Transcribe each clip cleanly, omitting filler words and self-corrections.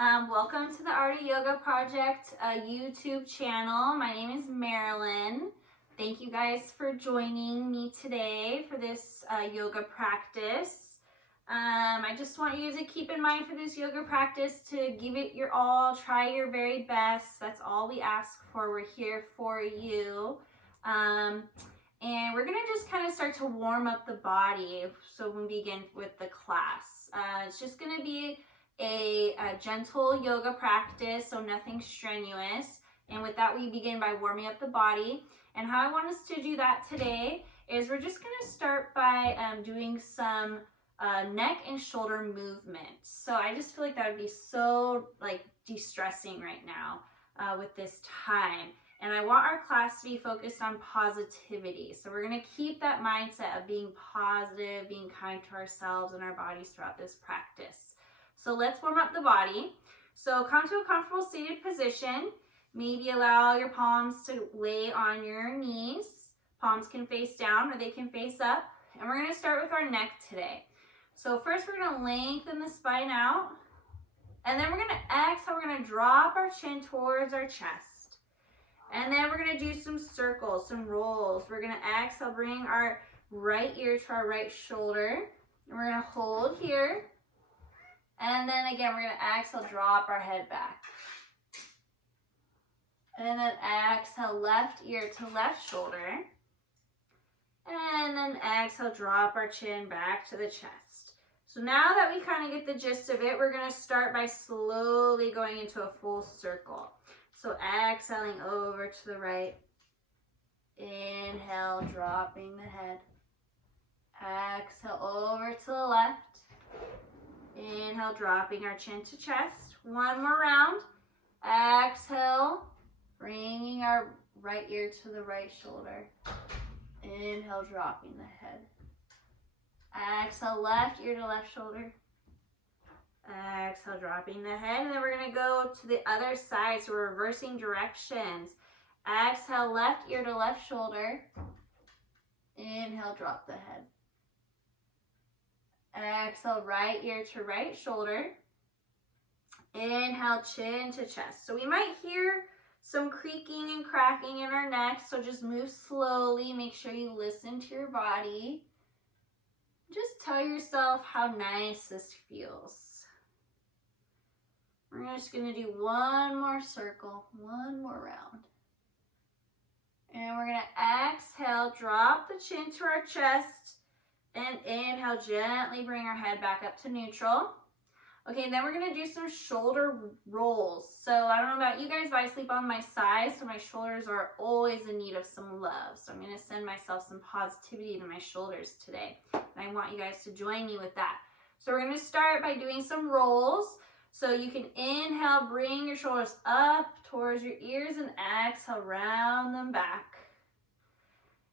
Welcome to the Art of Yoga Project YouTube channel. My name is Marilyn. Thank you guys for joining me today for this yoga practice. I just want you to keep in mind for this yoga practice to give it your all, try your very best. That's all we ask for. We're here for you. And we're going to just kind of start to warm up the body so we begin with the class. It's just going to be a gentle yoga practice, so nothing strenuous. And with that, we begin by warming up the body. And how I want us to do that today is we're just going to start by doing some neck and shoulder movements. So I just feel like that would be so de-stressing right now with this time. And I want our class to be focused on positivity. So we're going to keep that mindset of being positive, being kind to ourselves and our bodies throughout this practice. So let's warm up the body. So come to a comfortable seated position. Maybe allow your palms to lay on your knees. Palms can face down or they can face up. And we're going to start with our neck today. So first we're going to lengthen the spine out. And then we're going to exhale. We're going to drop our chin towards our chest. And then we're going to do some circles, some rolls. We're going to exhale, bring our right ear to our right shoulder. And we're going to hold here. And then again, we're going to exhale, drop our head back. And then exhale, left ear to left shoulder. And then exhale, drop our chin back to the chest. So now that we kind of get the gist of it, we're going to start by slowly going into a full circle. So exhaling over to the right. Inhale, dropping the head. Exhale over to the left. Inhale, dropping our chin to chest. One more round. Exhale, bringing our right ear to the right shoulder. Inhale, dropping the head. Exhale, left ear to left shoulder. Exhale, dropping the head. And then we're going to go to the other side, so we're reversing directions. Exhale, left ear to left shoulder. Inhale, drop the head. Exhale, right ear to right shoulder. Inhale, chin to chest. So we might hear some creaking and cracking in our neck, so just move slowly. Make sure you listen to your body. Just tell yourself how nice this feels. We're just going to do one more circle, one more round. And we're going to exhale, drop the chin to our chest. And inhale, gently bring our head back up to neutral. Okay, then we're going to do some shoulder rolls. So I don't know about you guys, but I sleep on my side, so my shoulders are always in need of some love. So I'm going to send myself some positivity to my shoulders today. And I want you guys to join me with that. So we're going to start by doing some rolls. So you can inhale, bring your shoulders up towards your ears, and exhale, round them back.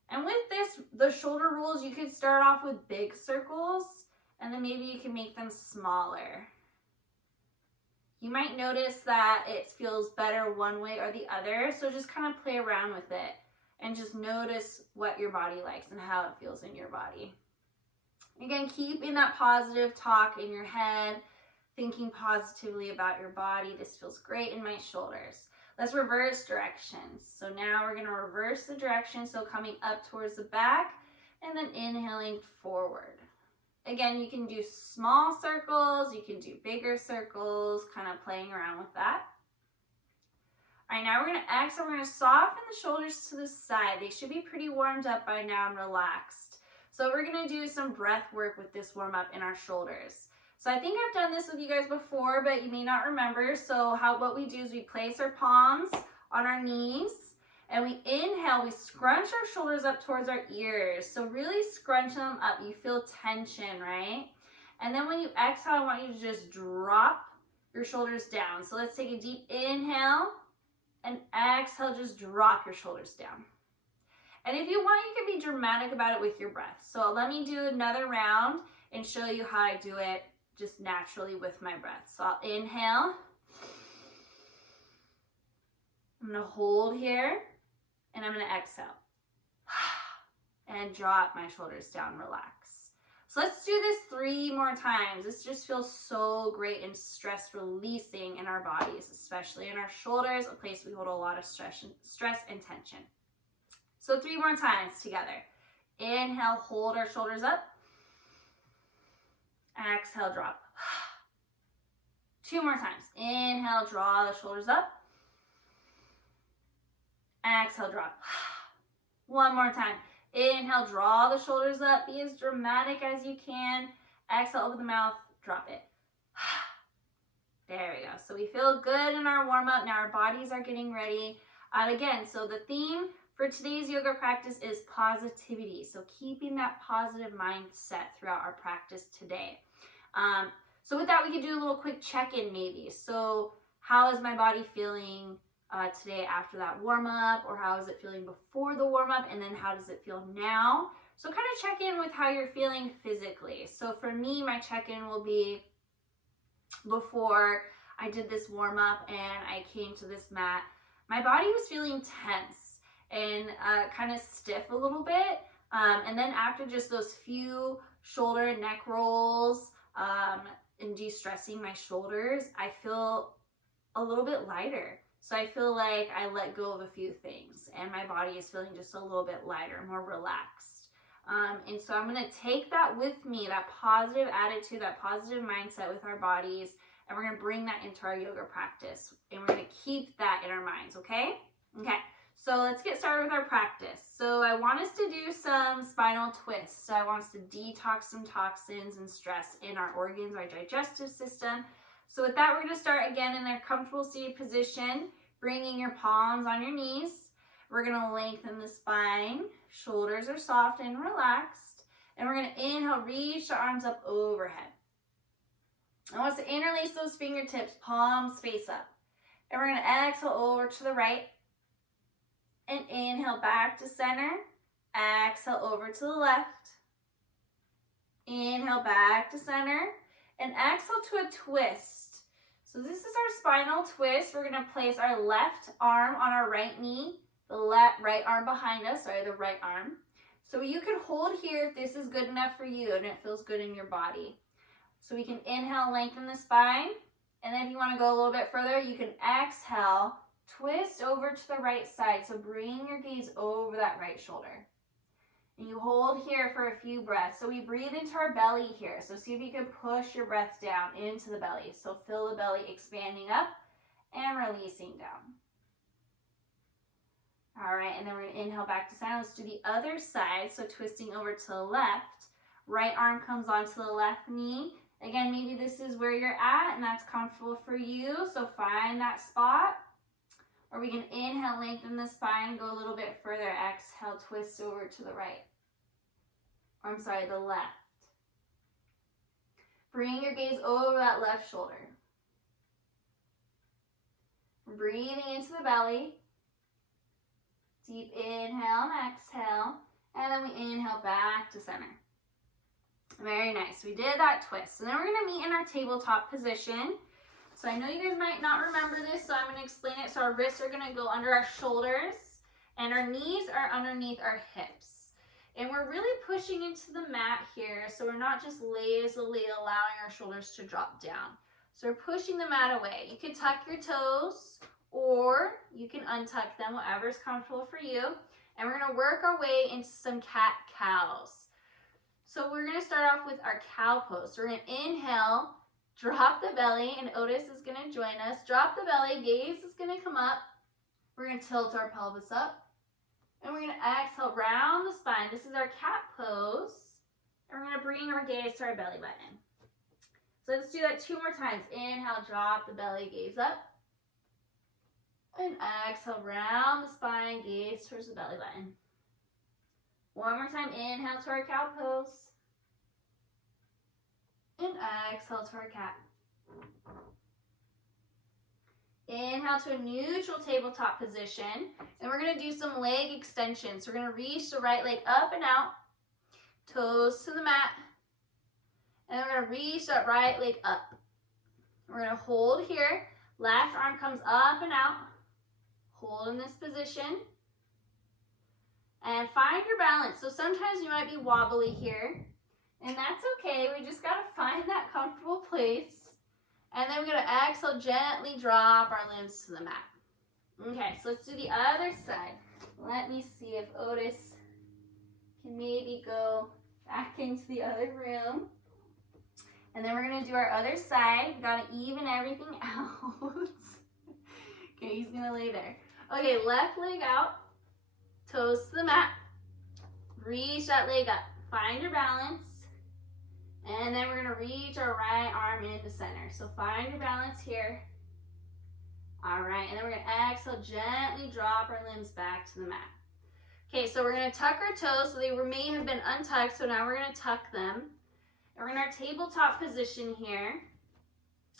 And with this, the shoulder rolls, you could start off with big circles, and then maybe you can make them smaller. You might notice that it feels better one way or the other, so just kind of play around with it and just notice what your body likes and how it feels in your body. Again, keeping that positive talk in your head, thinking positively about your body. This feels great in my shoulders. Let's reverse directions. So now we're going to reverse the direction, so coming up towards the back and then inhaling forward. Again, you can do small circles, you can do bigger circles, kind of playing around with that. All right, now we're going to exhale. We're going to soften the shoulders to the side. They should be pretty warmed up by now and relaxed. So we're going to do some breath work with this warm up in our shoulders. So I think I've done this with you guys before, but you may not remember. So what we do is we place our palms on our knees and we inhale, we scrunch our shoulders up towards our ears. So really scrunch them up. You feel tension, right? And then when you exhale, I want you to just drop your shoulders down. So let's take a deep inhale and exhale, just drop your shoulders down. And if you want, you can be dramatic about it with your breath. So let me do another round and show you how I do it just naturally with my breath. So I'll inhale. I'm going to hold here and I'm going to exhale. And drop my shoulders down, relax. So let's do this 3 more times. This just feels so great and stress releasing in our bodies, especially in our shoulders, a place we hold a lot of stress and tension. So 3 more times together. Inhale, hold our shoulders up. Exhale, drop. 2 more times. Inhale, draw the shoulders up. Exhale, drop. 1 more time. Inhale, draw the shoulders up. Be as dramatic as you can. Exhale, open the mouth, drop it. There we go. So we feel good in our warm-up. Now our bodies are getting ready. And again, so the theme for today's yoga practice is positivity. So keeping that positive mindset throughout our practice today. So with that, we could do a little quick check-in maybe. So how is my body feeling today after that warm-up, or how is it feeling before the warm-up, and then how does it feel now? So kind of check in with how you're feeling physically. So for me, my check-in will be before I did this warm-up and I came to this mat. My body was feeling tense and kind of stiff a little bit. And then after just those few shoulder and neck rolls and de-stressing my shoulders, I feel a little bit lighter. So I feel like I let go of a few things and my body is feeling just a little bit lighter, more relaxed. And so I'm going to take that with me, that positive attitude, that positive mindset with our bodies, and we're going to bring that into our yoga practice. And we're going to keep that in our minds, okay? Okay, so let's get started with our practice. So I want us to do some spinal twists. So I want us to detox some toxins and stress in our organs, our digestive system. So with that, we're going to start again in a comfortable seated position, bringing your palms on your knees. We're going to lengthen the spine. Shoulders are soft and relaxed. And we're going to inhale, reach the arms up overhead. I want us to interlace those fingertips, palms face up. And we're going to exhale over to the right. And inhale back to center. Exhale over to the left. Inhale back to center. And exhale to a twist. So this is our spinal twist. We're going to place our left arm on our right knee. The right arm behind us, the right arm. So you can hold here if this is good enough for you and it feels good in your body. So we can inhale, lengthen the spine. And then if you want to go a little bit further, you can exhale, twist over to the right side. So bring your gaze over that right shoulder. And you hold here for a few breaths. So we breathe into our belly here. So see if you can push your breath down into the belly. So feel the belly expanding up and releasing down. All right, and then we're going to inhale back to center. Let's do the other side. So twisting over to the left. Right arm comes onto the left knee. Again, maybe this is where you're at and that's comfortable for you. So find that spot. Or we can inhale, lengthen the spine, go a little bit further. Exhale, twist over to the right. Or the left. Bring your gaze over that left shoulder. Breathing into the belly. Deep inhale and exhale. And then we inhale back to center. Very nice. We did that twist. So then we're going to meet in our tabletop position. So I know you guys might not remember this, so I'm going to explain it. So our wrists are going to go under our shoulders, and our knees are underneath our hips. And we're really pushing into the mat here, so we're not just lazily allowing our shoulders to drop down. So we're pushing the mat away. You can tuck your toes, or you can untuck them, whatever's comfortable for you. And we're going to work our way into some cat-cows. So we're going to start off with our cow pose. So we're going to inhale, drop the belly, and Otis is going to join us. Drop the belly, gaze is going to come up. We're going to tilt our pelvis up. And we're going to exhale, round the spine. This is our cat pose. And we're going to bring our gaze to our belly button. So let's do that 2 more times. Inhale, drop the belly, gaze up. And exhale, round the spine, gaze towards the belly button. 1 more time, inhale to our cow pose. And exhale to our cat. Inhale to a neutral tabletop position. And we're going to do some leg extensions. So we're going to reach the right leg up and out. Toes to the mat. And we're going to reach that right leg up. We're going to hold here. Left arm comes up and out. Hold in this position. And find your balance. So sometimes you might be wobbly here. And that's okay. We just got to find that comfortable place. And then we're going to exhale, gently drop our limbs to the mat. Okay, so let's do the other side. Let me see if Otis can maybe go back into the other room. And then we're going to do our other side. Got to even everything out. Okay, he's going to lay there. Okay, left leg out. Toes to the mat. Reach that leg up. Find your balance. And then we're going to reach our right arm into center. So find your balance here. All right, and then we're going to exhale, gently drop our limbs back to the mat. Okay, so we're going to tuck our toes. So they may have been untucked, so now we're going to tuck them. And we're in our tabletop position here.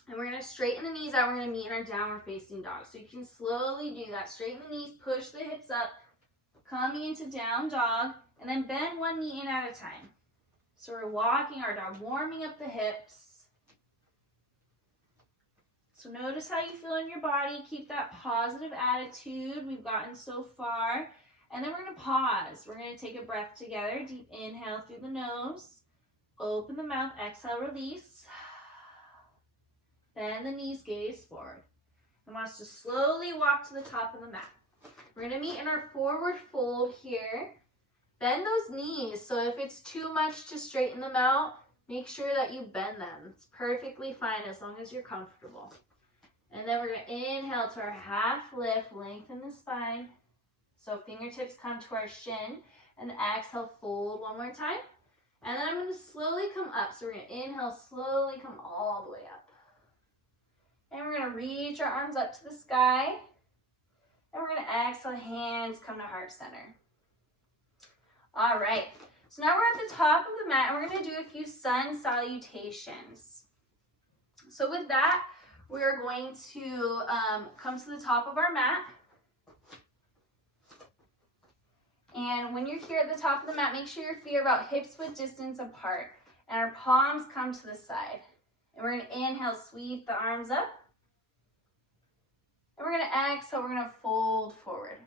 And we're going to straighten the knees out. We're going to meet in our downward facing dog. So you can slowly do that. Straighten the knees, push the hips up, coming into down dog, and then bend one knee in at a time. So we're walking our dog, warming up the hips. So notice how you feel in your body. Keep that positive attitude we've gotten so far. And then we're going to pause. We're going to take a breath together. Deep inhale through the nose. Open the mouth. Exhale, release. Bend the knees, gaze forward. I want us to slowly walk to the top of the mat. We're going to meet in our forward fold here. Bend those knees. So if it's too much to straighten them out, make sure that you bend them. It's perfectly fine as long as you're comfortable. And then we're going to inhale to our half lift, lengthen the spine. So fingertips come to our shin, and exhale, fold one more time. And then I'm going to slowly come up. So we're going to inhale, slowly come all the way up. And we're going to reach our arms up to the sky. And we're going to exhale, hands come to heart center. All right, so now we're at the top of the mat, and we're going to do a few sun salutations. So with that, we're going to come to the top of our mat. And when you're here at the top of the mat, make sure your feet are about hips width distance apart. And our palms come to the side. And we're going to inhale, sweep the arms up. And we're going to exhale, we're going to fold forward.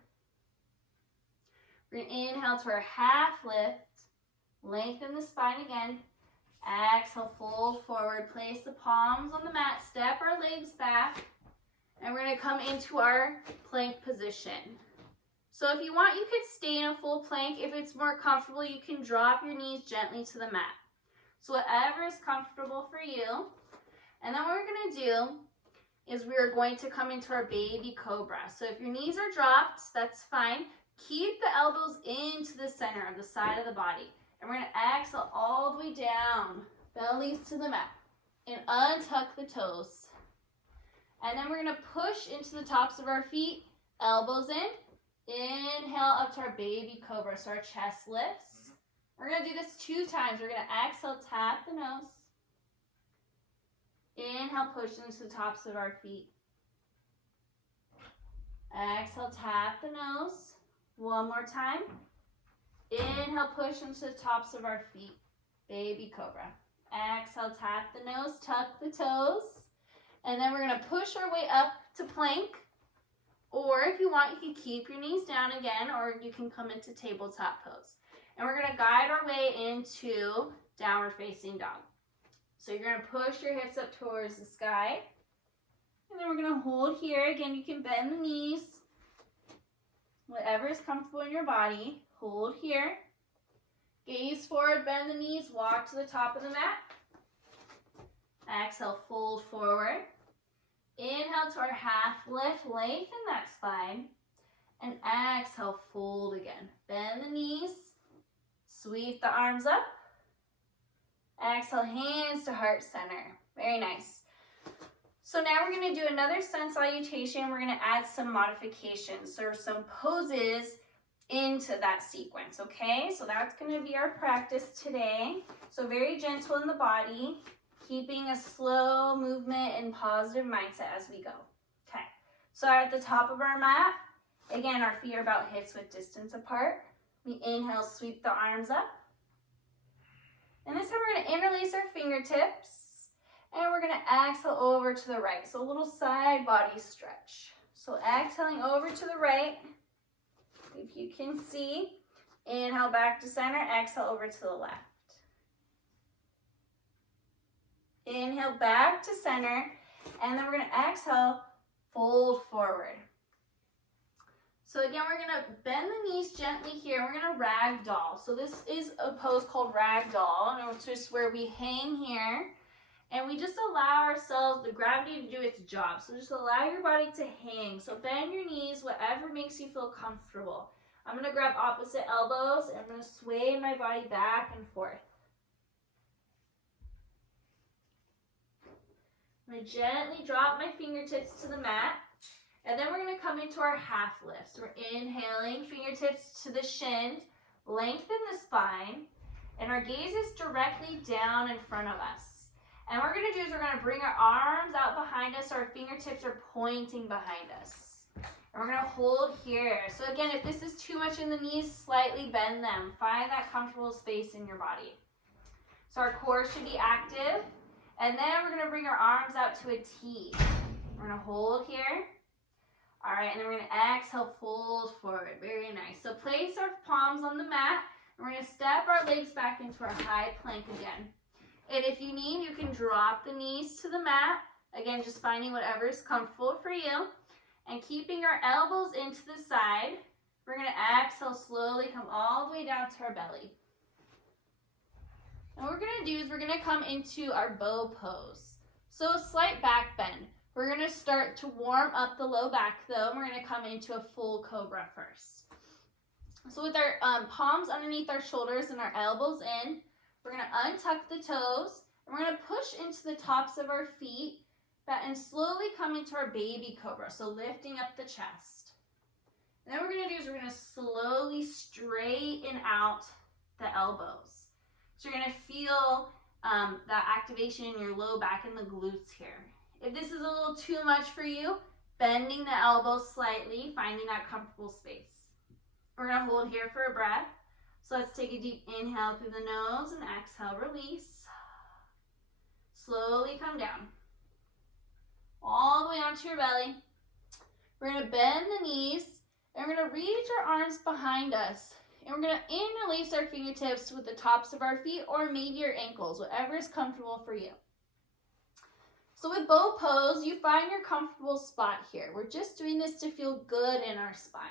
We're going to inhale to our half lift. Lengthen the spine again. Exhale, fold forward. Place the palms on the mat. Step our legs back. And we're going to come into our plank position. So if you want, you could stay in a full plank. If it's more comfortable, you can drop your knees gently to the mat. So whatever is comfortable for you. And then what we're going to do is we're going to come into our baby cobra. So if your knees are dropped, that's fine. Keep the elbows into the center of the side of the body. And we're going to exhale all the way down, bellies to the mat. And untuck the toes. And then we're going to push into the tops of our feet, elbows in. Inhale up to our baby cobra, so our chest lifts. We're going to do this 2 times. We're going to exhale, tap the nose. Inhale, push into the tops of our feet. Exhale, tap the nose. One more time. Inhale, push into the tops of our feet. Baby cobra. Exhale, tap the nose, tuck the toes. And then we're going to push our way up to plank. Or if you want, you can keep your knees down again, or you can come into tabletop pose. And we're going to guide our way into downward facing dog. So you're going to push your hips up towards the sky. And then we're going to hold here. Again, you can bend the knees. Whatever is comfortable in your body. Hold here. Gaze forward, bend the knees, walk to the top of the mat. Exhale, fold forward. Inhale to our half lift, lengthen that spine. And exhale, fold again. Bend the knees, sweep the arms up. Exhale, hands to heart center. Very nice. So now we're going to do another sun salutation. We're going to add some modifications or some poses into that sequence, okay? So that's going to be our practice today. So very gentle in the body, keeping a slow movement and positive mindset as we go. Okay, so at the top of our mat, again, our feet are about hips width distance apart. We inhale, sweep the arms up. And this time we're going to interlace our fingertips. And we're going to exhale over to the right. So a little side body stretch. So exhaling over to the right. If you can see, inhale back to center, exhale over to the left. Inhale back to center. And then we're going to exhale, fold forward. So again, we're going to bend the knees gently here. We're going to ragdoll. So this is a pose called ragdoll. And it's just where we hang here. And we just allow ourselves, the gravity, to do its job. So just allow your body to hang. So bend your knees, whatever makes you feel comfortable. I'm going to grab opposite elbows, and I'm going to sway my body back and forth. I'm going to gently drop my fingertips to the mat. And then we're going to come into our half lift. So we're inhaling, fingertips to the shins, lengthen the spine, and our gaze is directly down in front of us. And what we're going to do is we're going to bring our arms out behind us, so our fingertips are pointing behind us. And we're going to hold here. So again, if this is too much in the knees, slightly bend them. Find that comfortable space in your body. So our core should be active. And then we're going to bring our arms out to a T. We're going to hold here. All right, and then we're going to exhale, fold forward. Very nice. So place our palms on the mat, and we're going to step our legs back into our high plank again. And if you need, you can drop the knees to the mat. Again, just finding whatever is comfortable for you. And keeping our elbows into the side, we're going to exhale, slowly come all the way down to our belly. And what we're going to do is we're going to come into our bow pose. So a slight back bend. We're going to start to warm up the low back though, and we're going to come into a full cobra first. So with our palms underneath our shoulders and our elbows in, we're going to untuck the toes, and we're going to push into the tops of our feet and slowly come into our baby cobra, so lifting up the chest. And then what we're going to do is we're going to slowly straighten out the elbows. So you're going to feel that activation in your low back and the glutes here. If this is a little too much for you, bending the elbows slightly, finding that comfortable space. We're going to hold here for a breath. So let's take a deep inhale through the nose and exhale, release. Slowly come down. All the way onto your belly. We're going to bend the knees, and we're going to reach our arms behind us. And we're going to interlace our fingertips with the tops of our feet, or maybe your ankles, whatever is comfortable for you. So with bow pose, you find your comfortable spot here. We're just doing this to feel good in our spine.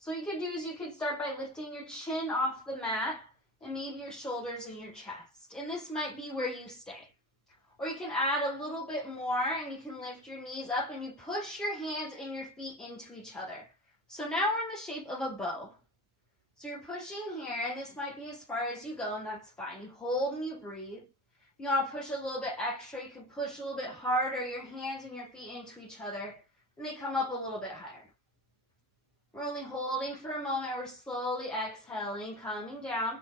So what you could do is you could start by lifting your chin off the mat and maybe your shoulders and your chest. And this might be where you stay. Or you can add a little bit more, and you can lift your knees up and you push your hands and your feet into each other. So now we're in the shape of a bow. So you're pushing here, and this might be as far as you go, and that's fine. You hold and you breathe. If you want to push a little bit extra, you can push a little bit harder, your hands and your feet into each other, and they come up a little bit higher. We're only holding for a moment. We're slowly exhaling, coming down,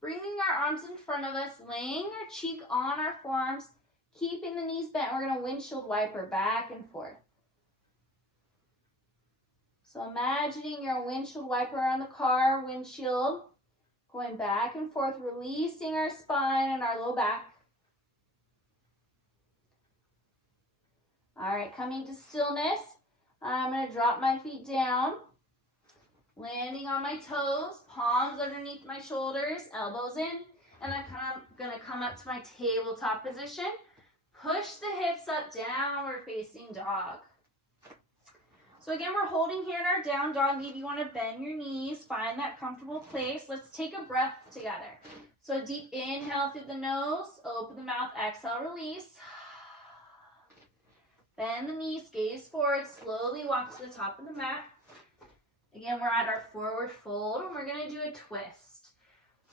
bringing our arms in front of us, laying our cheek on our forearms, keeping the knees bent. We're going to windshield wiper back and forth. So imagining your windshield wiper on the car windshield, going back and forth, releasing our spine and our low back. All right, coming to stillness. I'm going to drop my feet down, landing on my toes, palms underneath my shoulders, elbows in, and I'm going to come up to my tabletop position. Push the hips up, downward facing dog. So again, we're holding here in our down dog. Maybe you want to bend your knees, find that comfortable place. Let's take a breath together. So a deep inhale through the nose, open the mouth, exhale, release. Bend the knees, gaze forward, slowly walk to the top of the mat. Again, we're at our forward fold, and we're going to do a twist.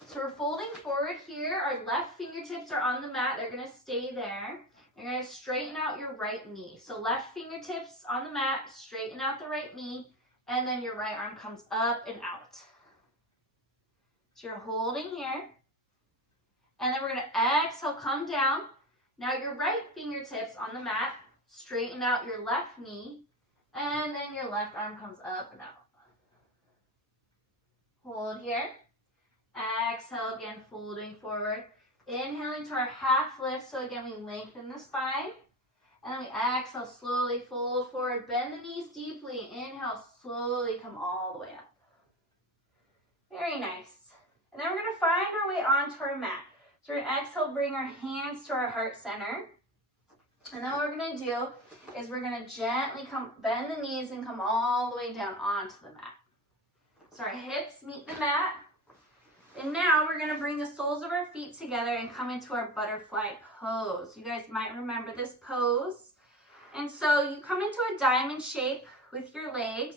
So we're folding forward here. Our left fingertips are on the mat. They're going to stay there. You're going to straighten out your right knee. So left fingertips on the mat, straighten out the right knee, and then your right arm comes up and out. So you're holding here. And then we're going to exhale, come down. Now your right fingertips on the mat, straighten out your left knee, and then your left arm comes up and out. Hold here. Exhale again, folding forward. Inhaling to our half lift. So again, we lengthen the spine. And then we exhale, slowly fold forward. Bend the knees deeply. Inhale, slowly come all the way up. Very nice. And then we're going to find our way onto our mat. So we're gonna exhale, bring our hands to our heart center. And then what we're gonna do is we're gonna gently bend the knees and come all the way down onto the mat. So our hips meet the mat. And now we're gonna bring the soles of our feet together and come into our butterfly pose. You guys might remember this pose. And so you come into a diamond shape with your legs.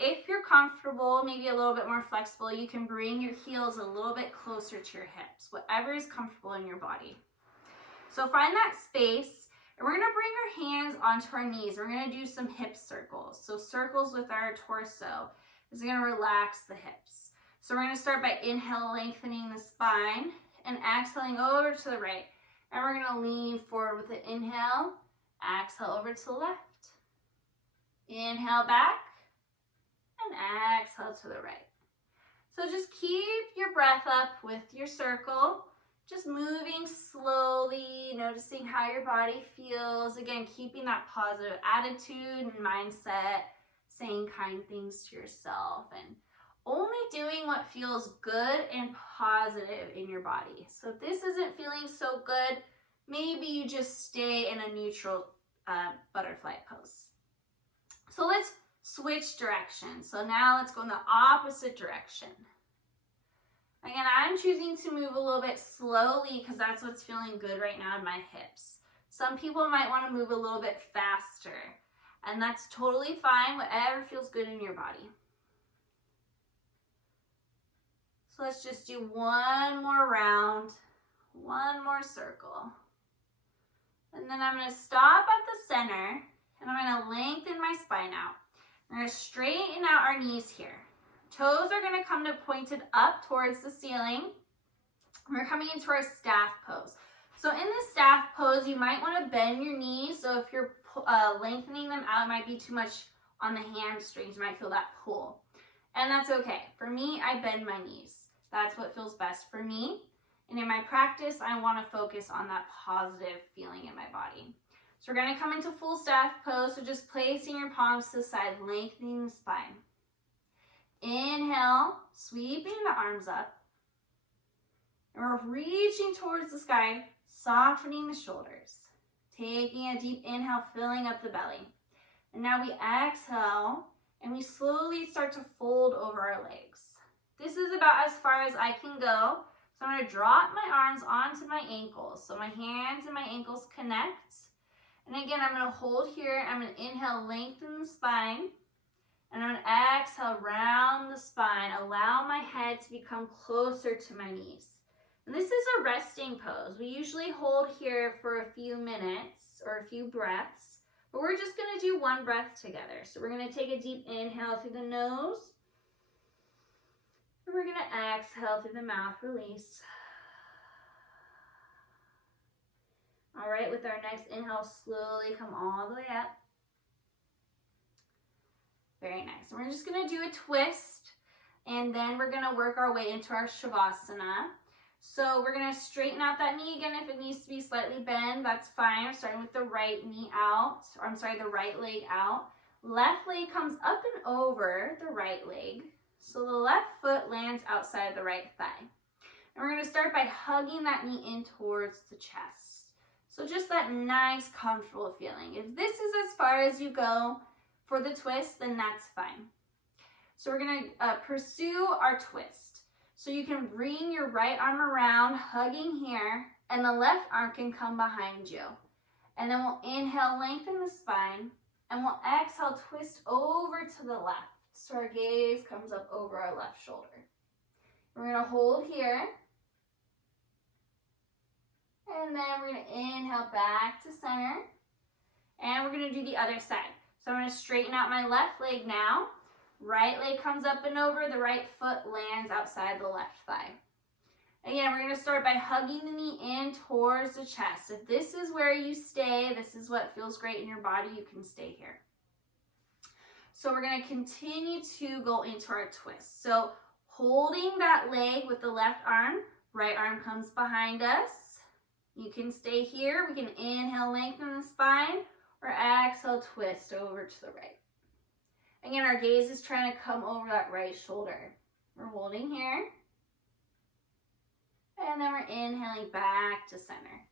If you're comfortable, maybe a little bit more flexible, you can bring your heels a little bit closer to your hips, whatever is comfortable in your body. So find that space, and we're gonna bring our hands onto our knees. We're gonna do some hip circles. So circles with our torso is gonna relax the hips. So we're gonna start by inhale, lengthening the spine, and exhaling over to the right. And we're gonna lean forward with an inhale, exhale over to the left. Inhale back, and exhale to the right. So just keep your breath up with your circle, just moving slowly, noticing how your body feels. Again, keeping that positive attitude and mindset, saying kind things to yourself, and only doing what feels good and positive in your body. So if this isn't feeling so good, maybe you just stay in a neutral butterfly pose. So let's switch directions. So now let's go in the opposite direction. Again, I'm choosing to move a little bit slowly because that's what's feeling good right now in my hips. Some people might want to move a little bit faster, and that's totally fine, whatever feels good in your body. So let's just do one more round, one more circle. And then I'm going to stop at the center, and I'm going to lengthen my spine out. We're going to straighten out our knees here. Toes are going to come to pointed up towards the ceiling. We're coming into our staff pose. So in the staff pose, you might want to bend your knees. So if you're lengthening them out, it might be too much on the hamstrings. You might feel that pull. And that's okay. For me, I bend my knees. That's what feels best for me. And in my practice, I want to focus on that positive feeling in my body. So we're going to come into full staff pose. So just placing your palms to the side, lengthening the spine. Inhale, sweeping the arms up. And we're reaching towards the sky, softening the shoulders. Taking a deep inhale, filling up the belly. And now we exhale, and we slowly start to fold over our legs. This is about as far as I can go. So I'm going to drop my arms onto my ankles. So my hands and my ankles connect. And again, I'm going to hold here. I'm going to inhale, lengthen the spine. And I'm going to exhale, round the spine. Allow my head to become closer to my knees. And this is a resting pose. We usually hold here for a few minutes or a few breaths. But we're just going to do one breath together. So we're going to take a deep inhale through the nose. And we're going to exhale through the mouth, release. All right, with our next inhale, slowly come all the way up. Very nice. And we're just going to do a twist, and then we're going to work our way into our Shavasana. So we're going to straighten out that knee. Again, if it needs to be slightly bent, that's fine. I'm starting with the right knee out, or I'm sorry, the right leg out. Left leg comes up and over the right leg. So the left foot lands outside the right thigh. And we're going to start by hugging that knee in towards the chest. So just that nice, comfortable feeling. If this is as far as you go for the twist, then that's fine. So we're going to pursue our twist. So you can bring your right arm around, hugging here, and the left arm can come behind you. And then we'll inhale, lengthen the spine, and we'll exhale, twist over to the left. So our gaze comes up over our left shoulder. We're going to hold here. And then we're going to inhale back to center. And we're going to do the other side. So I'm going to straighten out my left leg now. Right leg comes up and over. The right foot lands outside the left thigh. Again, we're going to start by hugging the knee in towards the chest. If this is where you stay, this is what feels great in your body, you can stay here. So we're going to continue to go into our twist. So holding that leg with the left arm, right arm comes behind us. You can stay here. We can inhale, lengthen the spine, or exhale, twist over to the right. Again, our gaze is trying to come over that right shoulder. We're holding here. And then we're inhaling back to center.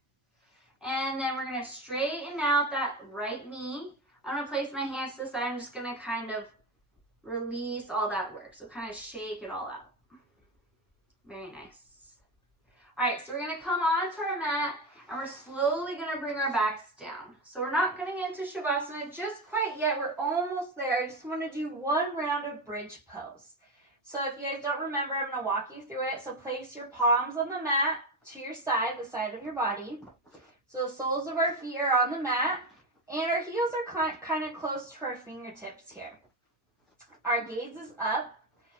And then we're going to straighten out that right knee. I'm going to place my hands to the side. I'm just going to kind of release all that work. So kind of shake it all out. Very nice. All right, so we're going to come onto our mat and we're slowly going to bring our backs down. So we're not going to get into Shavasana just quite yet. We're almost there. I just want to do one round of bridge pose. So if you guys don't remember, I'm going to walk you through it. So place your palms on the mat to your side, the side of your body. So the soles of our feet are on the mat and our heels are kind of close to our fingertips here. Our gaze is up.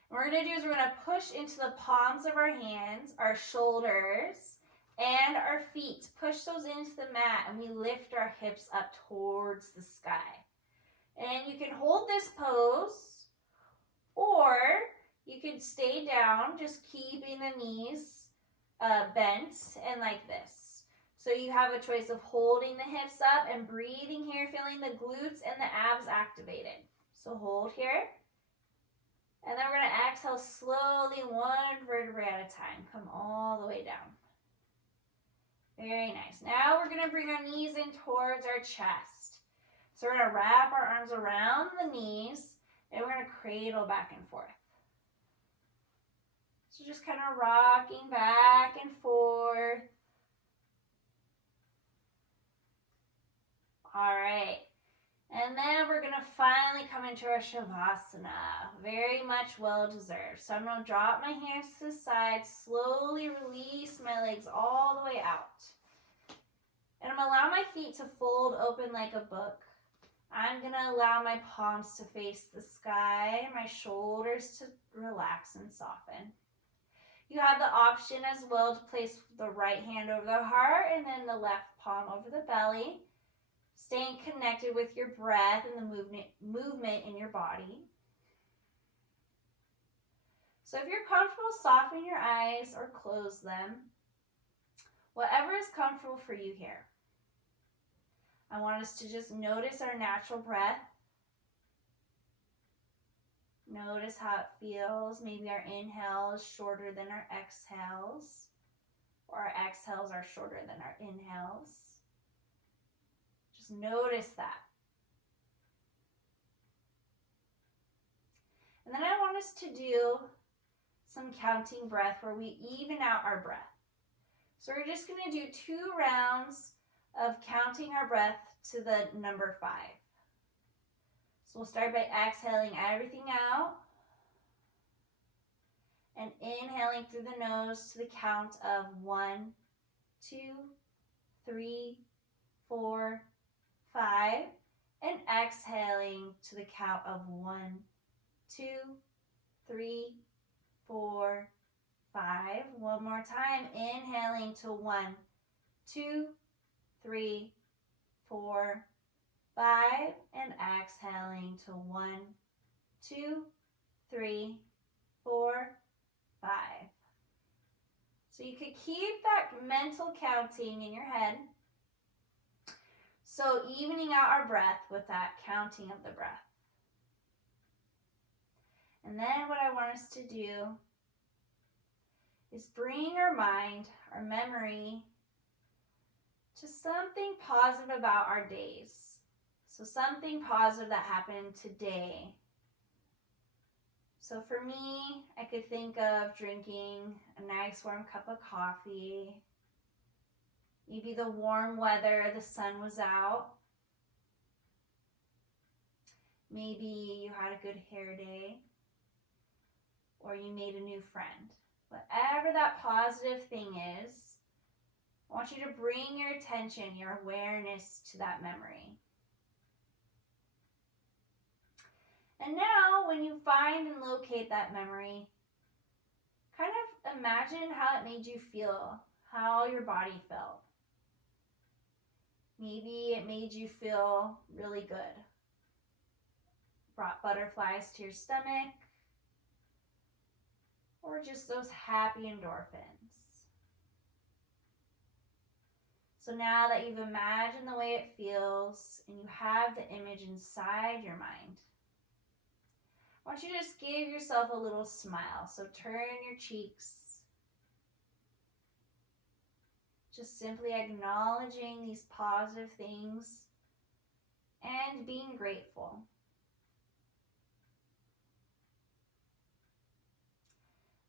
What we're going to do is we're going to push into the palms of our hands, our shoulders, and our feet. Push those into the mat and we lift our hips up towards the sky. And you can hold this pose or you can stay down, just keeping the knees bent and like this. So you have a choice of holding the hips up and breathing here, feeling the glutes and the abs activated. So hold here. And then we're going to exhale slowly, one vertebrae at a time. Come all the way down. Very nice. Now we're going to bring our knees in towards our chest. So we're going to wrap our arms around the knees and we're going to cradle back and forth. So just kind of rocking back and forth. All right. And then we're going to finally come into our Shavasana. Very much well deserved. So I'm going to drop my hands to the side, slowly release my legs all the way out. And I'm going to allow my feet to fold open like a book. I'm going to allow my palms to face the sky, my shoulders to relax and soften. You have the option as well to place the right hand over the heart and then the left palm over the belly. Staying connected with your breath and the movement in your body. So if you're comfortable, soften your eyes or close them. Whatever is comfortable for you here. I want us to just notice our natural breath. Notice how it feels. Maybe our inhale is shorter than our exhales, or our exhales are shorter than our inhales. Just notice that. And then I want us to do some counting breath where we even out our breath. So we're just going to do 2 rounds of counting our breath to the number 5. So we'll start by exhaling everything out and inhaling through the nose to the count of 1, 2, 3, 4, 5, and exhaling to the count of 1, 2, 3, 4, 5. One more time, inhaling to 1, 2, 3, 4, 5, and exhaling to 1, 2, 3, 4, 5. So you could keep that mental counting in your head. So evening out our breath with that counting of the breath. And then what I want us to do is bring our mind, our memory, to something positive about our days. So something positive that happened today. So for me, I could think of drinking a nice warm cup of coffee. Maybe the warm weather, the sun was out. Maybe you had a good hair day. Or you made a new friend. Whatever that positive thing is, I want you to bring your attention, your awareness to that memory. And now, when you find and locate that memory, kind of imagine how it made you feel, how your body felt. Maybe it made you feel really good. Brought butterflies to your stomach, or just those happy endorphins. So now that you've imagined the way it feels and you have the image inside your mind, I want you to just give yourself a little smile. So turn your cheeks. Just simply acknowledging these positive things and being grateful.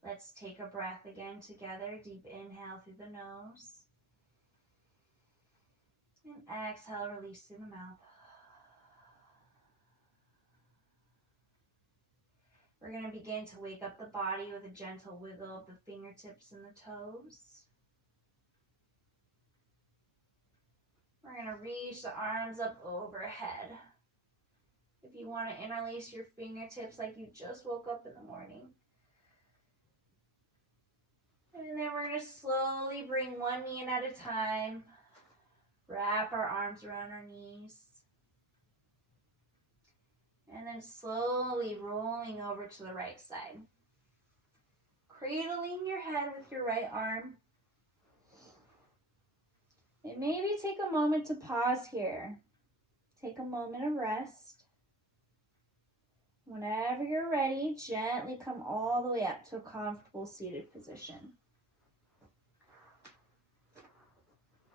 Let's take a breath again together. Deep inhale through the nose. And exhale, release through the mouth. We're going to begin to wake up the body with a gentle wiggle of the fingertips and the toes. We're going to reach the arms up overhead. If you want to interlace your fingertips like you just woke up in the morning. And then we're going to slowly bring one knee in at a time. Wrap our arms around our knees. And then slowly rolling over to the right side. Cradling your head with your right arm. And maybe take a moment to pause here. Take a moment of rest. Whenever you're ready, gently come all the way up to a comfortable seated position.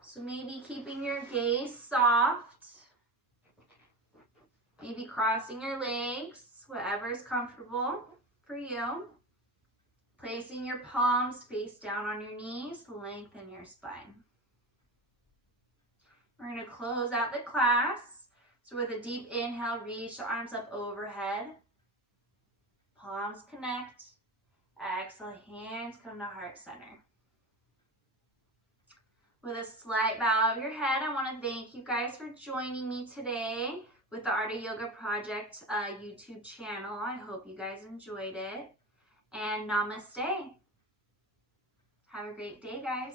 So maybe keeping your gaze soft. Maybe crossing your legs, whatever is comfortable for you. Placing your palms face down on your knees, lengthen your spine. We're going to close out the class. So with a deep inhale, reach the arms up overhead. Palms connect. Exhale, hands come to heart center. With a slight bow of your head, I want to thank you guys for joining me today with the Art of Yoga Project YouTube channel. I hope you guys enjoyed it. And namaste. Have a great day, guys.